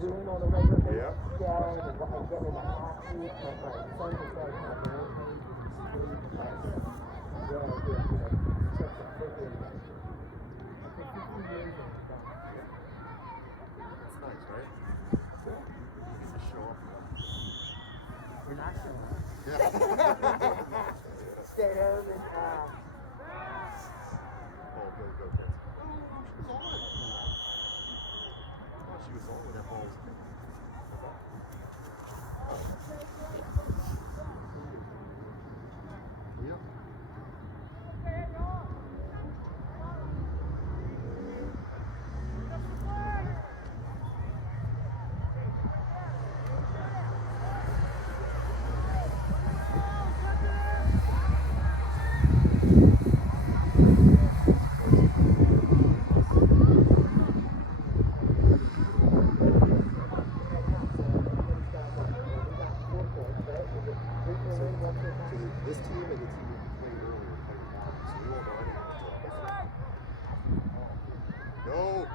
doing on a regular basis, scouting and getting in the hot seat, but my son has got kind of grandparents. Yeah, such a freaking, after 15 years of done. That's nice, right? Yeah. You get to show up. We're not showing up. Yeah. Stay home and, Oh, go, kids. She was on. She was on when that ball was kicked. Yep. So this team and the team we played earlier played now. So we won't know anything until No!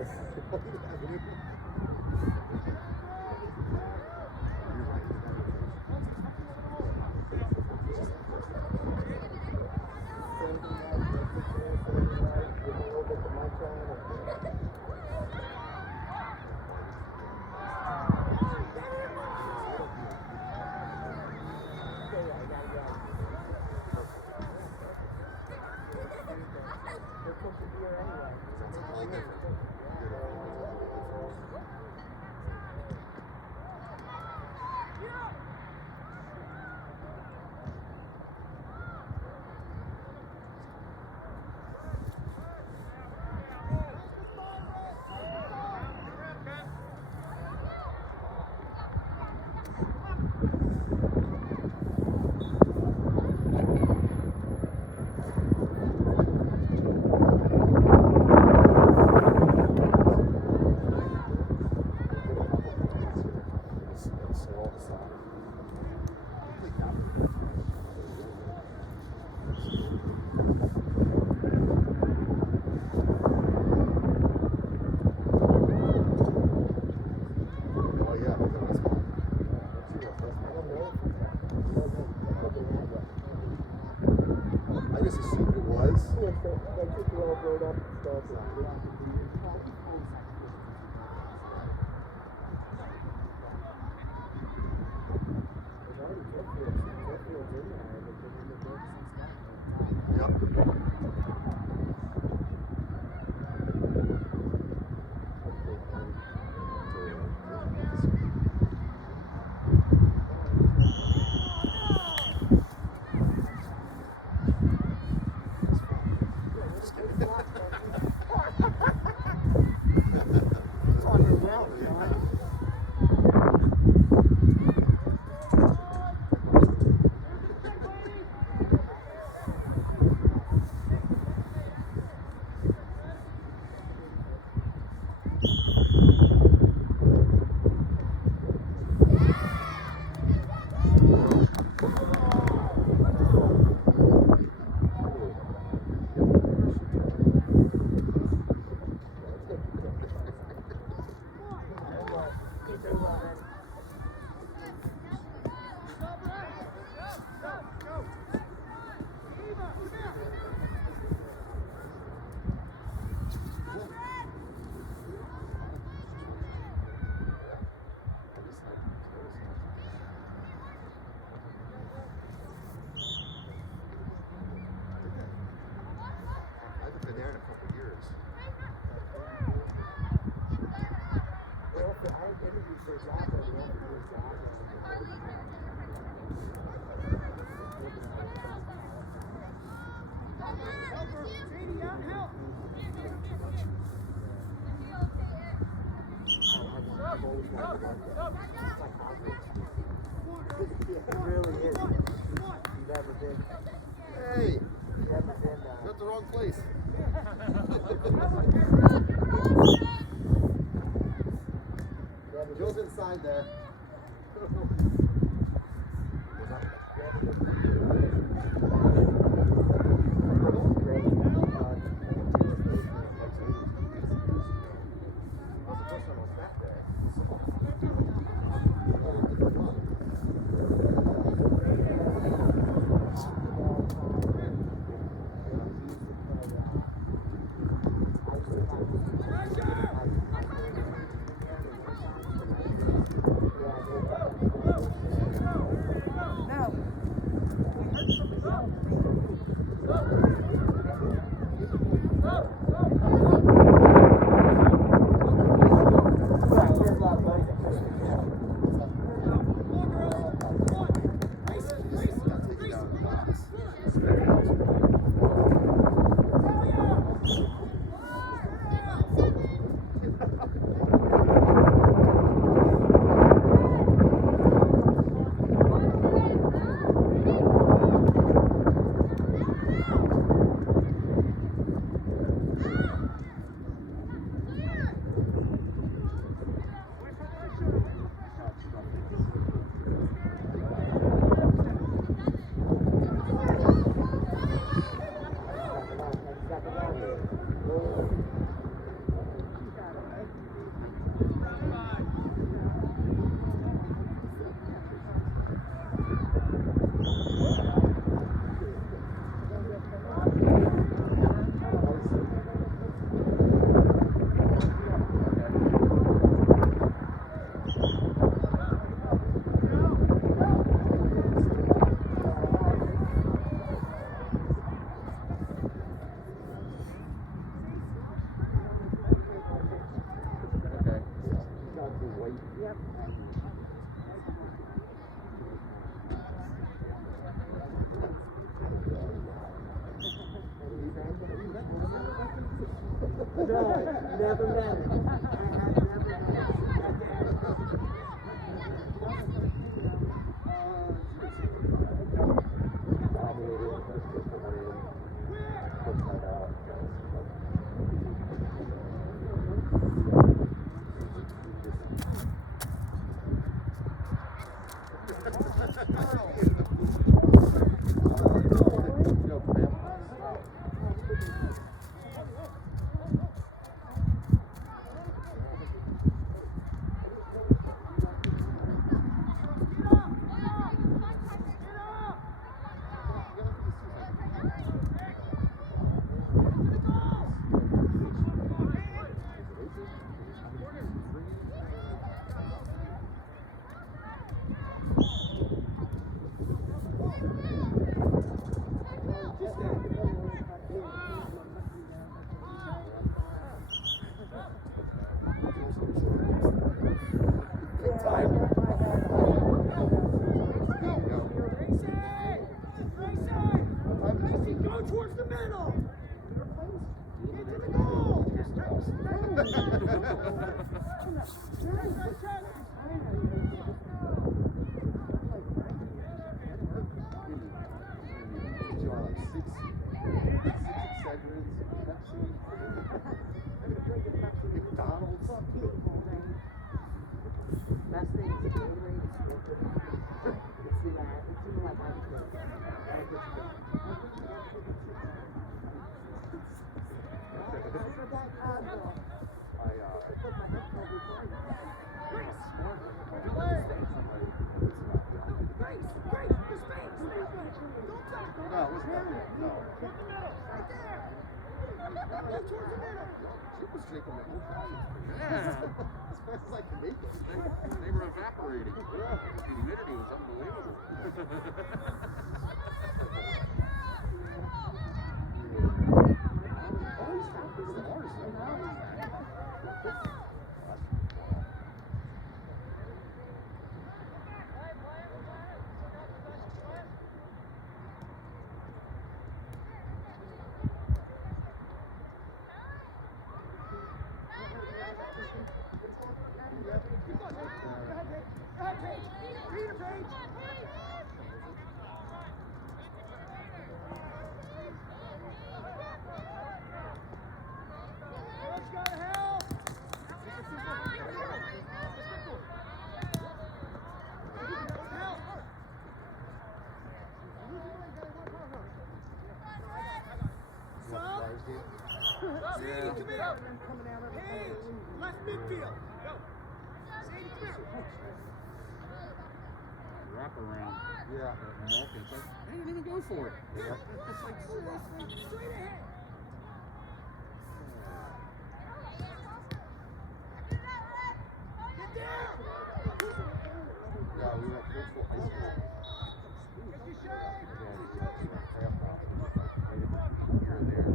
there. I just assumed it was. Yes, they took the old road up and stuff. I haven't been there in a couple of years. Well, I interviewed for a job, but I wanted to do a job. I've always wanted to work there. It's like Hogwarts. It really is. You've never been. Hey, You've never been. you're at the wrong place. Joe's inside there. Never met him. I have never met him. Towards the middle! Get to the goal! Best thing is the Gatorade is still good. It's too bad. It's too like I was As fast as I can make it. They were evaporating. Yeah. The humidity was unbelievable. Sadie, come here! Paige, left midfield. Go. Sadie, come here. Wrap around. Yeah. Milk, it's like, they didn't even go for it. Yeah. It's like seriously, straight ahead. Get down! Yeah, we went full ice cream. Get your shade! Here and there.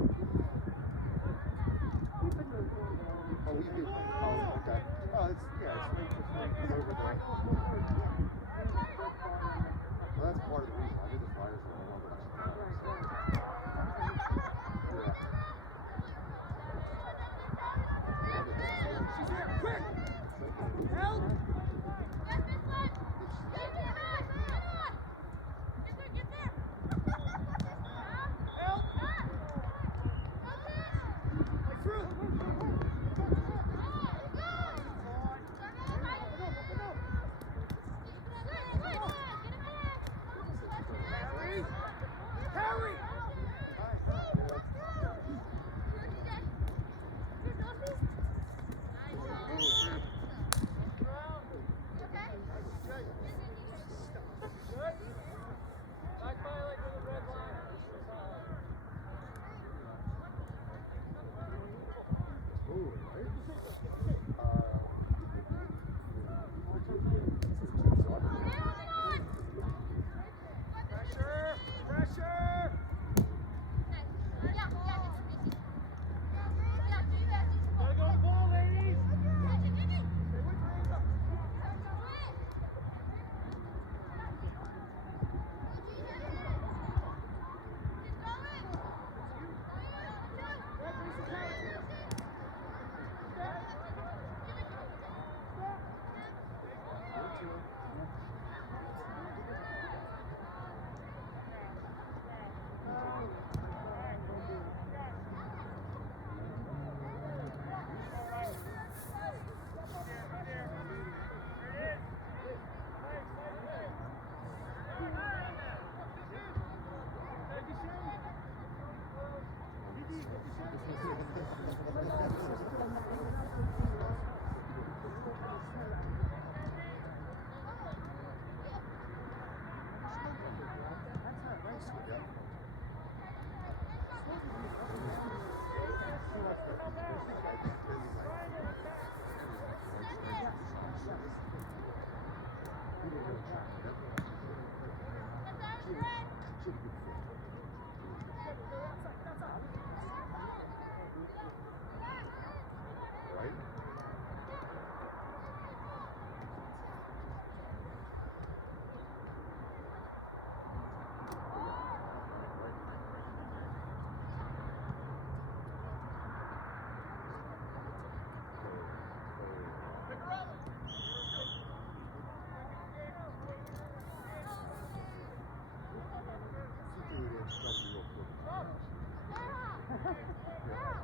Oh, we do. Oh, okay. Oh, it's, yeah, it's over there. Well, that's part of the reason. I think the Flyers are no longer much.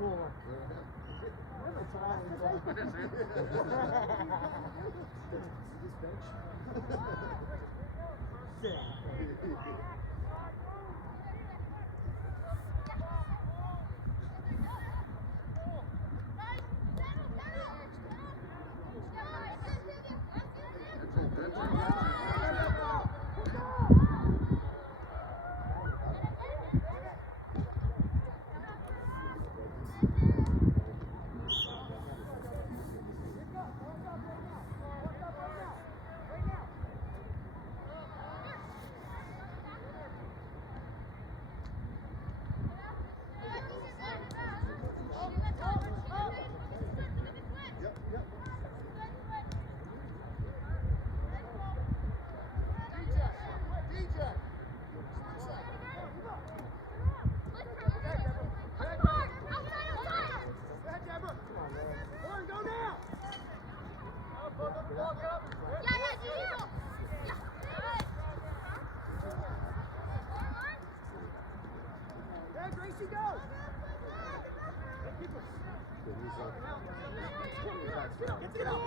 cooler. Remember time? Sit down.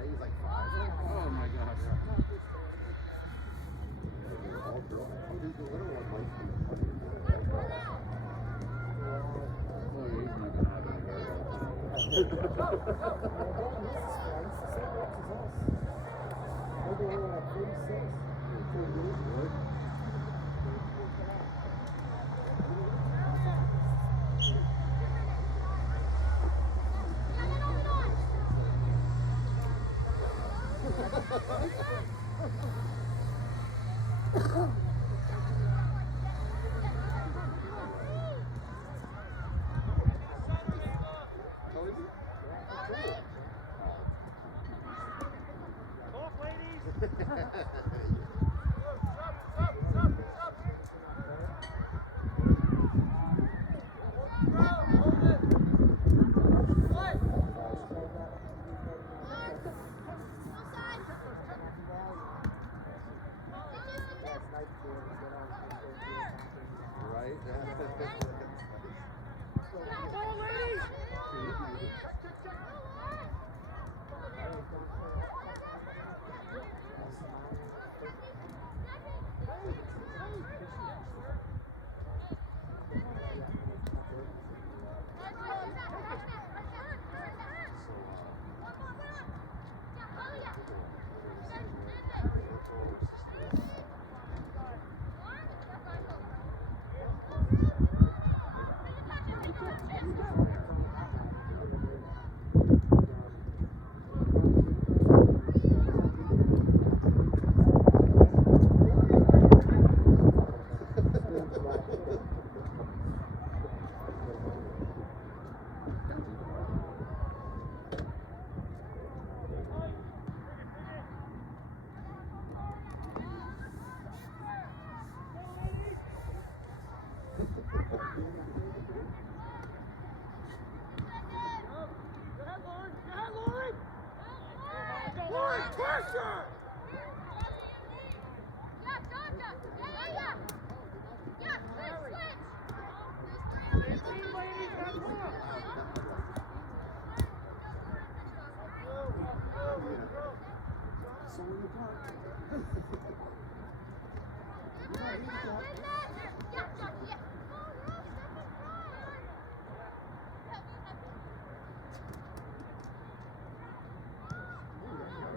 He's like 5. Oh my gosh. Who's the little one like? Oh, he's not gonna have any very well time. Maybe only like 36.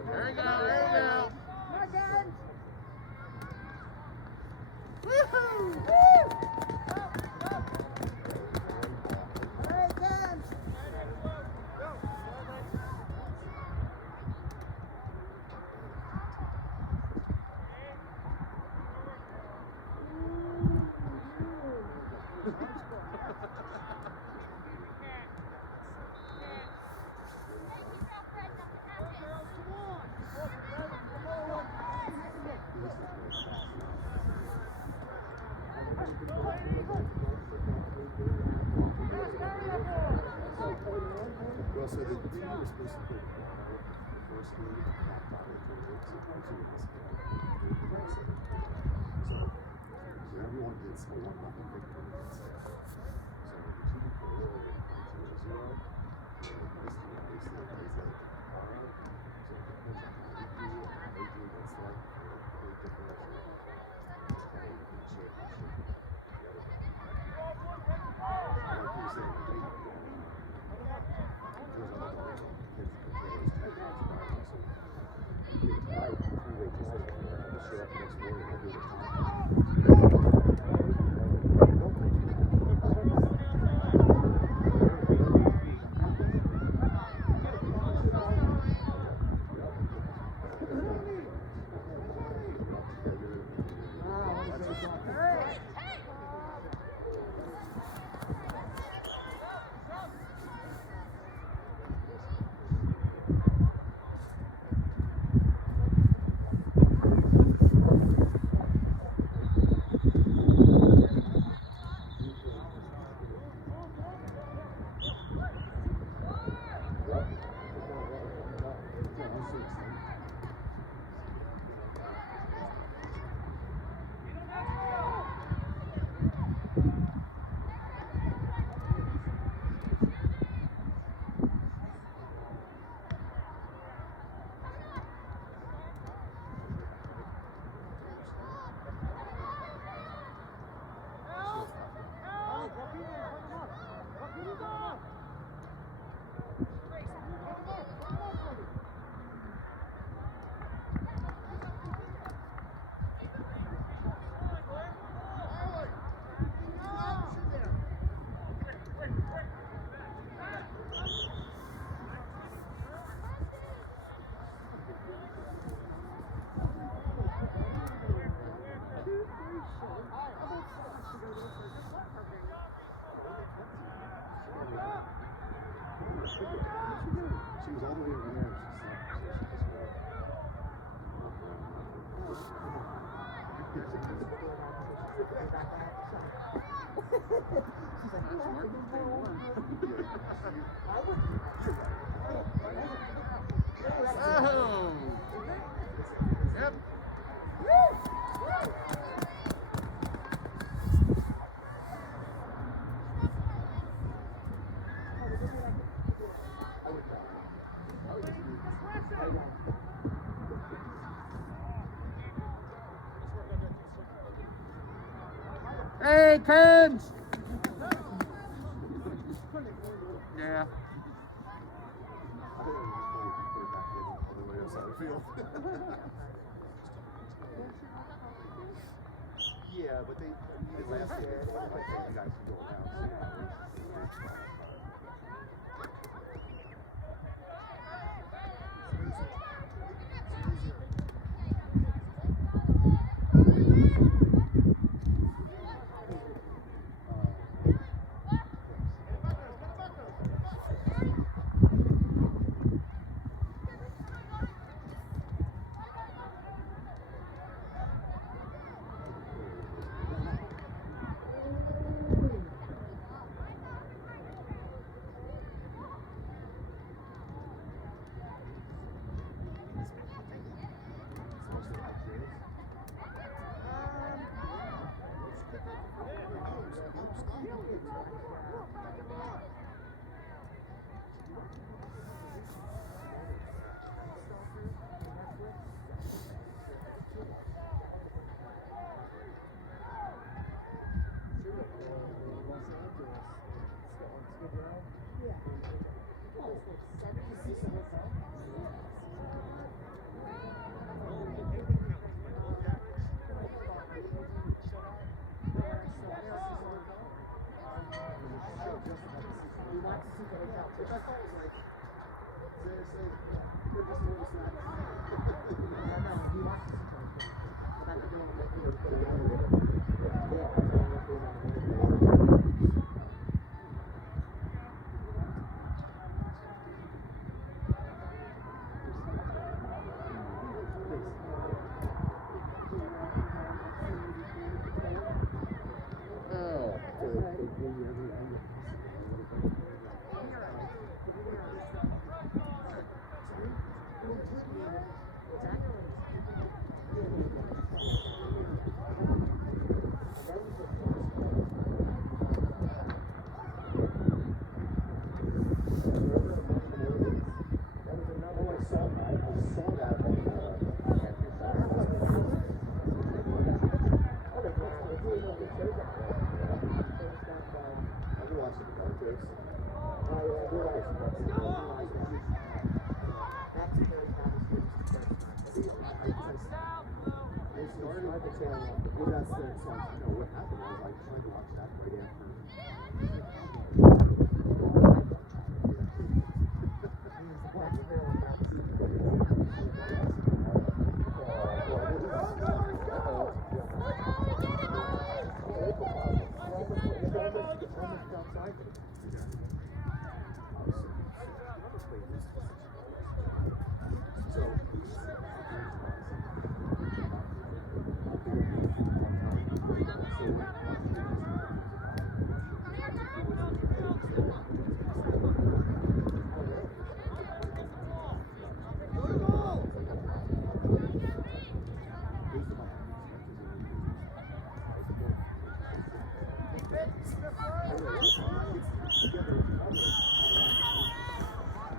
There you go, there you go. Come on. basically knocked out of the league, so everyone gets a 1-0 victory against it. So the team can really 0-0. And this team basically plays that tomorrow. So it depends on how we do and how they do against them. Big differential. It's kind of a big championship. Like you said, there's another reason kids can play those 2 games tomorrow. So they try to two-way just to show up next morning and do the time. She was all the way over there. Oh! Yep. Hey, kids! Yeah. Yeah, but they last year, like you guys can go around. Well, that's the, so, what happened was I tried to watch that right after